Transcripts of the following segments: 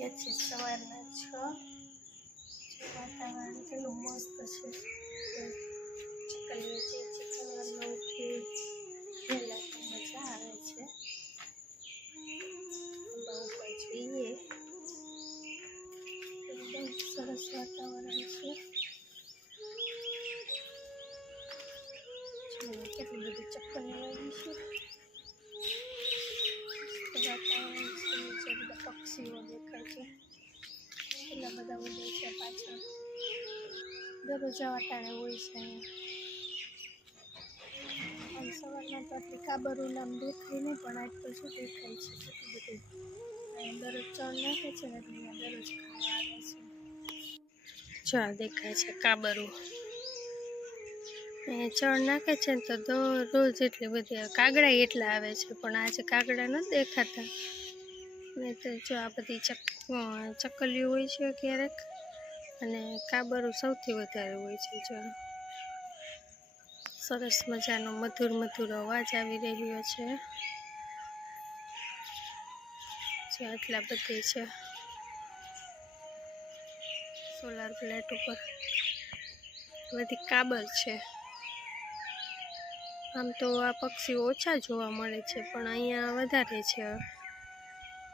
ગયા છે સવારના 6 વાતાવરણ કેટલું મસ્ત છે ચકલીઓ છે સવારમાં ઉઠી વહેલા તો મજા આવે છે બહુ કોઈ જોઈએ એકદમ સરસ વાતાવરણ છે કેટલું બધું ચક્કર લાગી છે વાતાવરણ છે નીચે બધા પક્ષીઓ દેખાય છે એટલા બધા ઉડે છે પાછળ દરરોજ વાટાણે હોય છે આમ સવારમાં તો આટલી કાબરું નામ દેખાય નહીં પણ આજ તો શું દેખાય છે કેટલું બધું દરરોજ ચણ નાખે છે ને એટલે દરરોજ ખાવા આવે છે ચણ દેખાય છે કાબરું ચણ નાખે છે ને તો રોજ એટલી બધી કાગડા એટલા આવે છે પણ આજે કાગડા નથી દેખાતા નહીં તો જો આ બધી ચકલીઓ હોય છે ક્યારેક અને કાબરું સૌથી વધારે હોય છે જો સરસ મજાનો મધુર મધુર અવાજ આવી રહ્યો છે જે આટલા બધી છે સોલાર પ્લેટ ઉપર બધી કાબર છે આમ તો આ પક્ષીઓ ઓછા જોવા મળે છે પણ અહીંયા વધારે છે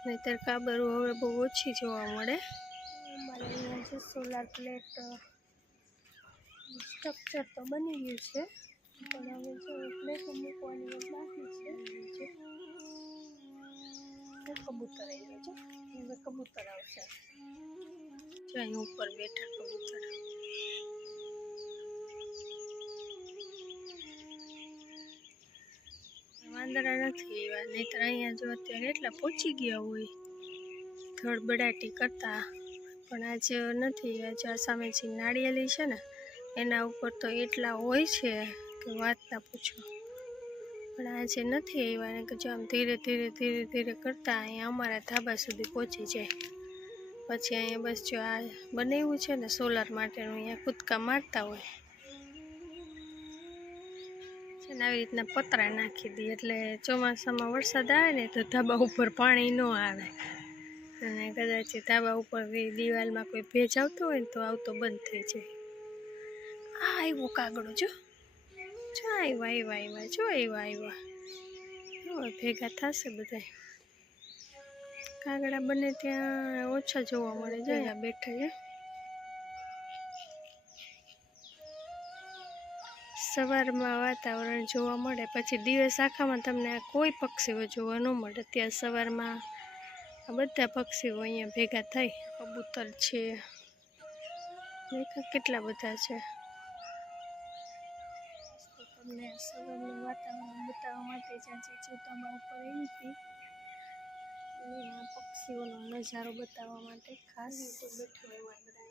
નહીંતર કાબરો હવે બહુ ઓછી જોવા મળે અમારે અહીંયા જે સોલાર પ્લેટ સ્ટ્રક્ચર તો બની ગયું છે પણ હવે જો પ્લેટ મૂકવાની બાકી છે કબૂતર આવી ગયો છે હવે કબૂતર આવશે જો અહીં ઉપર બેઠા કબૂતર વાંદરા નથી એવા નહીંતર અહીંયા જો અત્યારે એટલા પહોંચી ગયા હોય ધડબડાટી કરતા પણ આજે નથી આજે આ સામે જે નાળિયેરી છે ને એના ઉપર તો એટલા હોય છે કે વાત ના પૂછો પણ આજે નથી આવ્યા ને કે જો આમ ધીરે ધીરે ધીરે ધીરે કરતા અહીંયા અમારા ધાબા સુધી પહોંચી જાય પછી અહીંયા બસ જો આ બનાવ્યું છે ને સોલાર માટેનું અહીંયા કૂદકા મારતા હોય આવી રીતના પતરા નાખી દઈએ એટલે ચોમાસામાં વરસાદ આવે ને તો ધાબા ઉપર પાણી ન આવે અને કદાચ ધાબા ઉપર દિવાલમાં કોઈ ભેજ આવતો હોય ને તો આવતો બંધ થઈ જાય આ આવ્યો કાગડો જો આવ્યા ભેગા થશે બધા કાગડા બને ત્યાં ઓછા જોવા મળે જાય બેઠા છે સવારમાં વાતાવરણ જોવા મળે પછી દિવસ આખામાં તમને કોઈ પક્ષીઓ જોવા ન મળે ત્યાં સવારમાં આ બધા પક્ષીઓ અહીંયા ભેગા થાય કબૂતર છે કેટલા બધા છે તમને સવારનું વાતાવરણ બતાવવા માટે જ્યાં ચોતામાં ઉપર એવી હતી અને આ પક્ષીઓનો નજારો બતાવવા માટે ખાસ બેઠા એવા બધા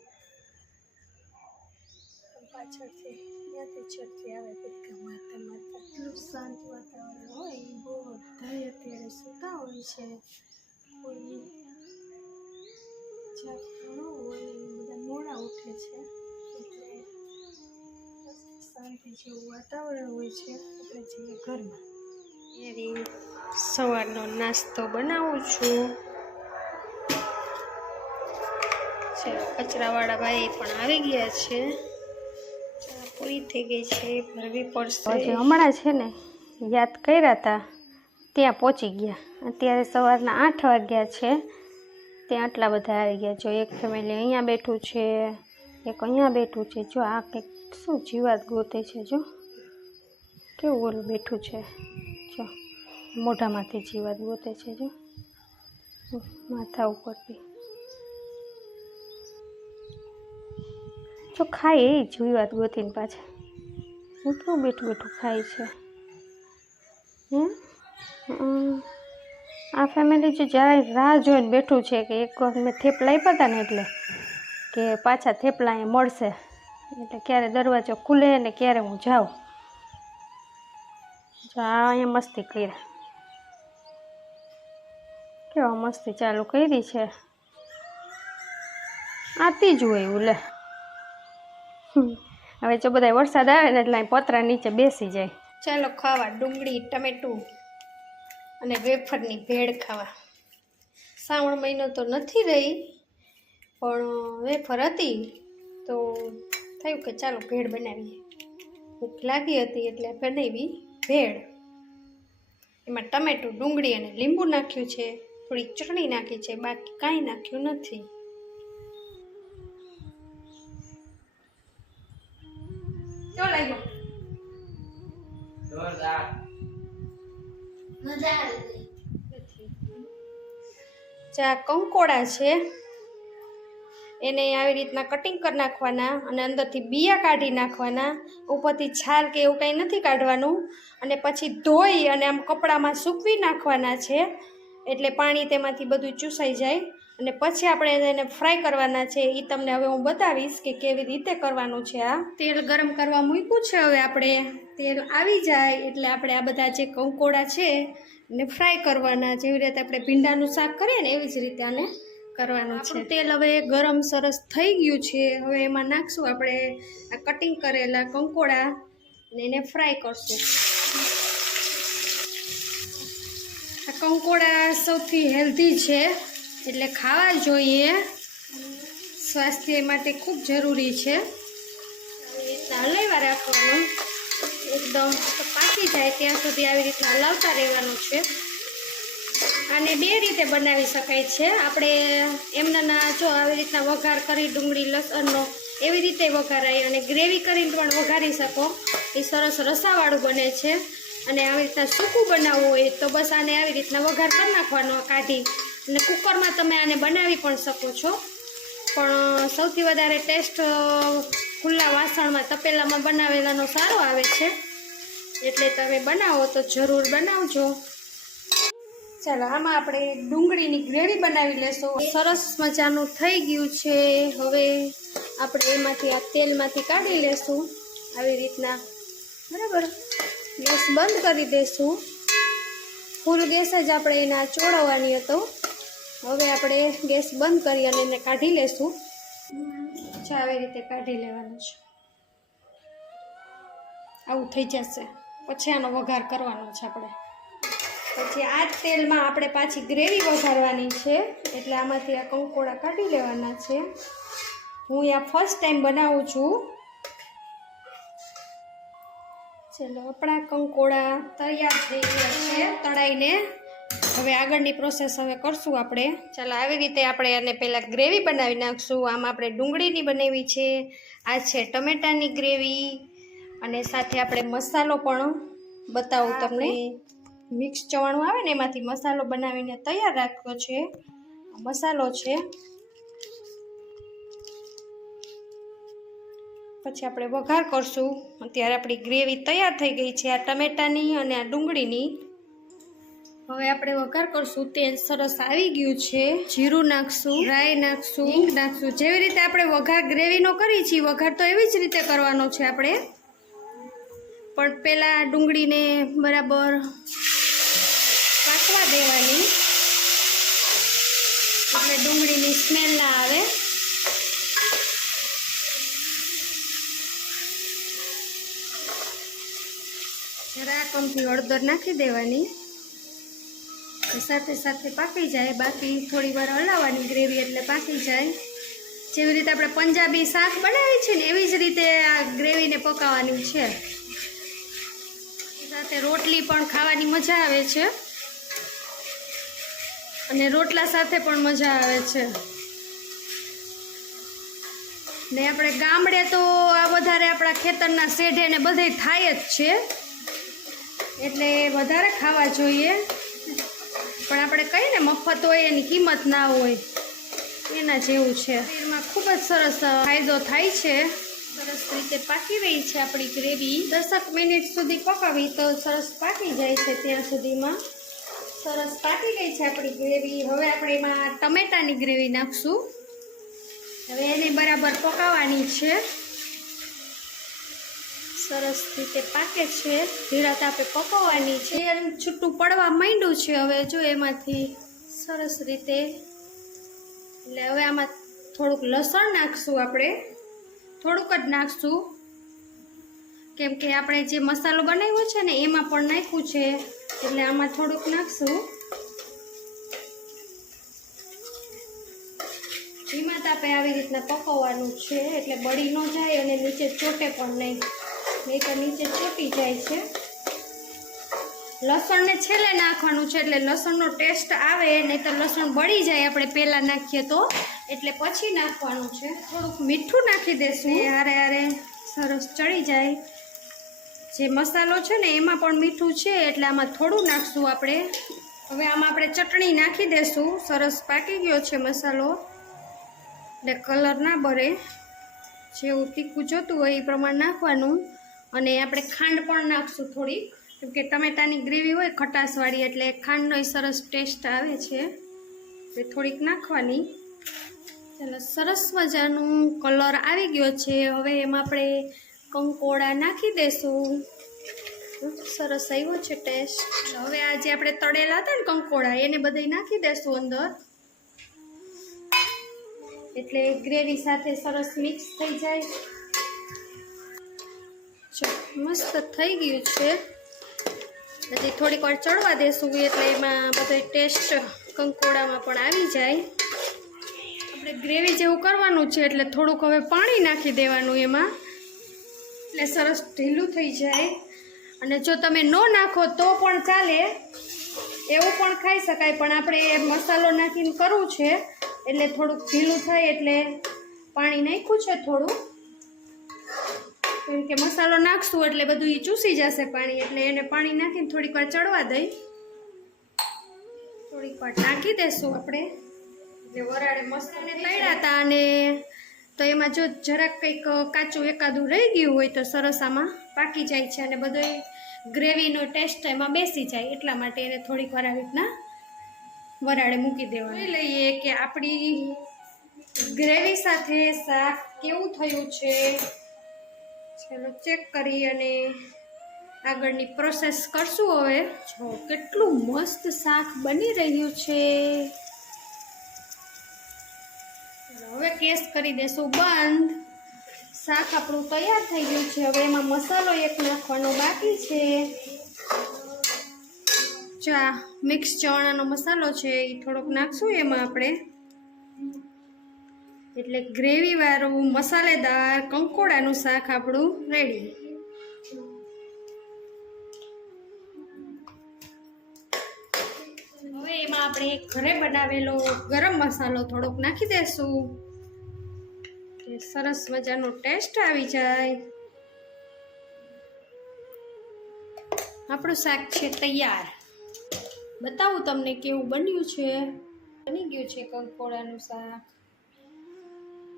પાછળથી ત્યાંથી છતથી આવે કૂદકા મારતા મારતા એટલું શાંત વાતાવરણ હોય એ બહુ બધા અત્યારે સૂતા હોય છે કોઈ જાગતું ન હોય બધા મોડા ઉઠે છે એટલે શાંતિ જેવું વાતાવરણ હોય છે આપણે જઈએ ઘરમાં એરી સવારનો નાસ્તો બનાવું છું ચાલો કચરાવાળા ભાઈ પણ આવી ગયા છે પૂરી થઈ ગઈ છે ભરવી પડશે હમણાં છે ને યાદ કર્યા હતા ત્યાં પહોંચી ગયા અત્યારે સવારના 8 વાગ્યા છે ત્યાં આટલા બધા આવી ગયા જો એક ફેમિલી અહીંયા બેઠું છે એક અહીંયા બેઠું છે જો આ કંઈક શું જીવાત ગોતે છે જો કેવું ઓલું બેઠું છે જો મોઢામાંથી જીવાત ગોતે છે જો માથા ઉપરથી જો ખાય એ જીવાત ગોતીને પાછા હું કેવું બેઠું બેઠું ખાય છે આ ફેમિલી જો જ્યારે રાહ જોઈને બેઠું છે કે એક વખત મેં થેપલા આપ્યા હતા ને એટલે કે પાછા થેપલા અહીંયા મળશે એટલે ક્યારે દરવાજો ખુલે ને ક્યારે હું જાઉં જો આ અહીંયા મસ્તી કર્યા કેવા મસ્તી ચાલુ કરી છે આતી જ હોય એવું લે હવે જો બધા વરસાદ આવે ને એટલે પતરા નીચે બેસી જાય ચાલો ખાવા ડુંગળી ટમેટું અને વેફરની ભેળ ખાવા શ્રાવણ મહિનો તો નથી રહી, પણ વેફર હતી તો થયું કે ચાલો ભેળ બનાવીએ. ભૂખ લાગી હતી એટલે બનાવી ભેળ. એમાં ટમેટું, ડુંગળી અને લીંબુ નાખ્યું છે, થોડી ચટણી નાખી છે, બાકી કાંઈ નાખ્યું નથી. કેવો લાગ્યો? જોરદાર, મજા આવી. ચા કંકોડા છે, એને આવી રીતના કટિંગ કરી નાખવાના અને અંદરથી બિયા કાઢી નાખવાના. ઉપરથી છાલ કે એવું કંઈ નથી કાઢવાનું. અને પછી ધોઈ અને આમ કપડામાં સૂકવી નાખવાના છે, એટલે પાણી તેમાંથી બધું ચૂસાઈ જાય. અને પછી આપણે એને ફ્રાય કરવાના છે. એ તમને હવે હું બતાવીશ કે કેવી રીતે કરવાનું છે. આ તેલ ગરમ કરવા મૂક્યું છે. હવે આપણે તેલ આવી જાય એટલે આપણે આ બધા જે કંકોડા છે એને ફ્રાય કરવાના. જેવી રીતે આપણે ભીંડાનું શાક કરીએ ને એવી જ રીતે આને કરવાનું છે. તેલ હવે ગરમ સરસ થઈ ગયું છે. હવે એમાં નાખશું આપણે આ કટિંગ કરેલા કંકોડા ને એને ફ્રાય કરશું. આ કંકોડા સૌથી હેલ્ધી છે, એટલે ખાવા જોઈએ, સ્વાસ્થ્ય માટે ખૂબ જરૂરી છે. આવી રીતના હલાવ્યા રાખવાનું, એકદમ પાકી જાય ત્યાં સુધી આવી રીતના હલાવતા રહેવાનું છે. આને બે રીતે બનાવી શકાય છે. આપણે એમના જો આવી રીતના વઘાર કરી ડુંગળી લસણનો એવી રીતે વઘારાય, અને ગ્રેવી કરીને પણ વઘારી શકો. એ સરસ રસાવાળું બને છે. અને આવી રીતના સૂકું બનાવવું હોય તો બસ આને આવી રીતના વઘાર કરી નાખવાનો કાઢી, અને કુકરમાં તમે આને બનાવી પણ શકો છો. પણ સૌથી વધારે ટેસ્ટ ખુલ્લા વાસણમાં તપેલામાં બનાવેલાનો સારો આવે છે, એટલે તમે બનાવો તો જરૂર બનાવજો. ચાલો આમાં આપણે ડુંગળીની ગ્રેવી બનાવી લેશું. સરસ મજાનું થઈ ગયું છે. હવે આપણે એમાંથી આ તેલમાંથી કાઢી લેશું આવી રીતના, બરાબર. ગેસ બંધ કરી દઈશું. ફૂલ ગેસ જ આપણે એને ચોળવવાની હતો. હવે આપણે ગેસ બંધ કરી અને એને કાઢી લેશું. આવી રીતે કાઢી લેવાનું છે. આવું થઈ જશે પછી આનો વઘાર કરવાનો છે આપણે. પછી આ જ તેલમાં આપણે પાછી ગ્રેવી વઘારવાની છે, એટલે આમાંથી આ કંકોડા કાઢી લેવાના છે. હું આ ફર્સ્ટ ટાઈમ બનાવું છું. ચાલો આપણા કંકોડા તૈયાર થઈ ગયા છે તળાઈને. હવે આગળની પ્રોસેસ હવે કરશું આપણે. ચાલો આવી રીતે આપણે આને પહેલાં ગ્રેવી બનાવી નાખશું. આમાં આપણે ડુંગળીની બનાવી છે, આ છે ટમેટાની ગ્રેવી, અને સાથે આપણે મસાલો પણ બતાવું તમને. મિક્સ ચવાણું આવે ને એમાંથી મસાલો બનાવીને તૈયાર રાખ્યો છે. મસાલો છે. પછી આપણે વઘાર કરશું. અત્યારે આપણી ગ્રેવી તૈયાર થઈ ગઈ છે, આ ટમેટાની અને આ ડુંગળીની. હવે આપણે વઘાર કરશું. તેલ સરસ આવી ગયું છે. જીરું નાખશું, રાઈ નાખશું, હિંગ નાખશું. જેવી રીતે આપણે વઘાર ગ્રેવીનો કરી છીએ વઘાર તો એવી જ રીતે કરવાનો છે આપણે. પણ પહેલાં ડુંગળીને બરાબર પાકવા દેવાની, એટલે ડુંગળીની સ્મેલ ના આવે. જરાક અમથી હળદર નાખી દેવાની, સાથે સાથે પાકી જાય. બાકી થોડી વાર હલાવવાની ગ્રેવી એટલે પાકી જાય. જેવી રીતે આપણે પંજાબી શાક બનાવી છે ને એવી જ રીતે આ ગ્રેવીને પકાવવાની છે. સાથે રોટલી પણ ખાવાની મજા આવે છે, અને રોટલા સાથે પણ મજા આવે છે. ને આપણે ગામડે તો આ વધારે આપણા ખેતરના શેઢે ને બધે થાય જ છે, એટલે વધારે ખાવા જોઈએ. પણ આપણે કહીએ ને મફત હોય એની કિંમત ના હોય, એના જેવું છે. શરીરમાં ખૂબ જ સરસ ફાયદો થાય છે. સરસ રીતે પાકી રહી છે આપણી ગ્રેવી. 10 મિનિટ સુધી પકાવી તો સરસ પાકી જાય છે. ત્યાં સુધીમાં સરસ પાકી ગઈ છે આપણી ગ્રેવી. હવે આપણે એમાં ટમેટાની ગ્રેવી નાખશું. હવે એને બરાબર પકાવવાની છે. સરસ રીતે પાકે છે. ધીરા તાપે પકાવવાની છે. તેલ છૂટું પડવા માંડ્યું છે. હવે જો એમાંથી સરસ રીતે, એટલે હવે આમાં થોડુંક લસણ નાખશું. આપણે થોડુંક જ નાખશું, કેમ કે આપણે જે મસાલો બનાવ્યો છે ને એમાં પણ નાખ્યું છે, એટલે આમાં થોડુંક નાખશું. ધીમા તાપે આવી રીતના પકવવાનું છે, એટલે બળી ન જાય અને નીચે ચોટે પણ નહીં તો નીચે ચોટી જાય છે. લસણને છેલ્લે નાખવાનું છે, એટલે લસણનો ટેસ્ટ આવે, નહીં તો લસણ બળી જાય આપણે પહેલાં નાખીએ તો, એટલે પછી નાખવાનું છે. થોડુંક મીઠું નાખી દેશું, હારે હારે સરસ ચડી જાય. જે મસાલો છે ને એમાં પણ મીઠું છે, એટલે આમાં થોડું નાખશું આપણે. હવે આમાં આપણે ચટણી નાખી દેશું. સરસ પાકી ગયો છે મસાલો, એટલે કલર ના બરે. જેવું તીખું જોતું હોય એ પ્રમાણે નાખવાનું. અને આપણે ખાંડ પણ નાખશું થોડીક, કેમ કે ટમેટાની ગ્રેવી હોય ખટાશવાળી, એટલે ખાંડનો સરસ ટેસ્ટ આવે છે, એટલે થોડીક નાખવાની. ચાલો, સરસ મજાનું કલર આવી ગયો છે. હવે એમાં આપણે કંકોડા નાખી દેશું. સરસ આવ્યો છે ટેસ્ટ. હવે આ જે આપણે તળેલા હતા ને કંકોડા, એને બધા નાખી દેશું અંદર, એટલે ગ્રેવી સાથે સરસ મિક્સ થઈ જાય. મસ્ત થઈ ગયું છે. હજી થોડીક વાર ચડવા દેશું, એટલે એમાં બધો ટેસ્ટ કંકોડામાં પણ આવી જાય. આપણે ગ્રેવી જેવું કરવાનું છે, એટલે થોડુંક હવે પાણી નાખી દેવાનું એમાં, એટલે સરસ ઢીલું થઈ જાય. અને જો તમે ન નાખો તો પણ ચાલે, એવું પણ ખાઈ શકાય, પણ આપણે મસાલો નાખીને કરવું છે, એટલે થોડુંક ઢીલું થાય, એટલે પાણી નાખ્યું છે થોડું, કેમ કે મસાલો નાખશું એટલે બધું એ ચૂસી જશે પાણી, એટલે એને પાણી નાખીને થોડીક વાર ચડવા દઈ. થોડીક વાર ઢાંકી દેશું આપણે. એટલે વરાળે મસાલાને તળ્યા હતા, અને તો એમાં જો જરાક કંઈક કાચું એકાદું રહી ગયું હોય તો સરસ આમાં પાકી જાય છે, અને બધો ગ્રેવીનો ટેસ્ટ એમાં બેસી જાય. એટલા માટે એને થોડીક વાર આવી રીતના વરાળે મૂકી દેવાનું. જોઈ લઈએ કે આપણી ગ્રેવી સાથે શાક કેવું થયું છે. ચાલો ચેક કરી અને આગળની પ્રોસેસ કરશું. હવે જો કેટલું મસ્ત શાક બની રહ્યું છે. હવે ગેસ કરી દેશું બંધ. શાક આપણું તૈયાર થઈ ગયું છે. હવે એમાં મસાલો એક નાખવાનો બાકી છે. ચા મિક્સ ચણાનો મસાલો છે એ થોડોક નાખશું એમાં આપણે, એટલે ગ્રેવી વાળું મસાલેદાર કંકોડાનું શાક આપણું રેડી. હવે એમાં આપણે ઘરે બનાવેલો ગરમ મસાલો થોડોક નાખી દેશું, કે સરસ મજાનો ટેસ્ટ આવી જાય. આપણું શાક છે તૈયાર. બતાવું તમને કેવું બન્યું છે. બની ગયું છે કંકોડાનું શાક.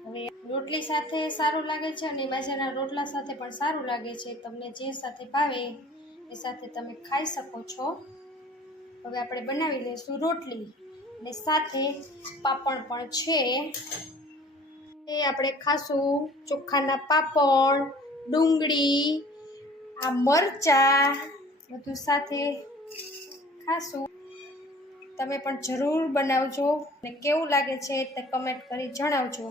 હવે રોટલી સાથે સારું લાગે છે, અને બાજરાના રોટલા સાથે પણ સારું લાગે છે. તમને જે સાથે ભાવે એ સાથે તમે ખાઈ શકો છો. હવે આપણે બનાવી લઈશું રોટલી, અને સાથે પાપડ પણ છે. એ આપણે ખાશું ચોખાના પાપડ, ડુંગળી, આ મરચાં બધું સાથે ખાશું. તમે પણ જરૂર બનાવજો, અને કેવું લાગે છે તે કમેન્ટ કરી જણાવજો.